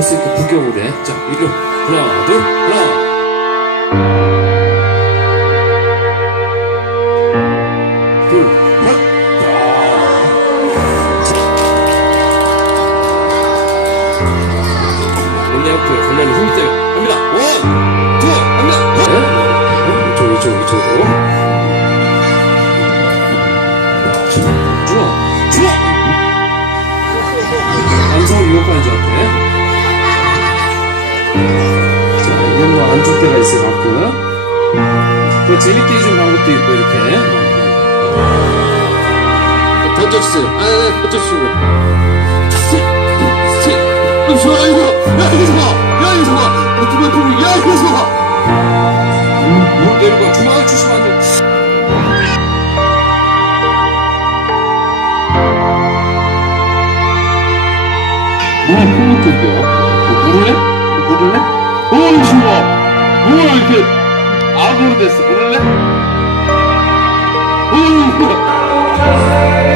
벌써 이렇게 구경을 해. 자, 이리 하나, 둘, 하나. 둘, 셋. 원래부터 걸려는 힘이 세요. 갑니다. 원, 투, 갑니다. 네. 이쪽으로. 주워. 남성 유혹관자한테. 자, 이건 뭐 안쪽 때가 있어요, 가끔. 그 재밌게 해준 방법도 있고, 이렇게. 던져주세요. 던져주세요. 이거 야, 이거 봐. 두번 보고, 야, 이거 봐. 물 내리고, 주먹을 주시면 안 돼. 물이 풍물 끓여. 물을래? 어이, 좋아. 뭐야, 이렇게 악어로 됐어. 물을래? 어이, 뭐야.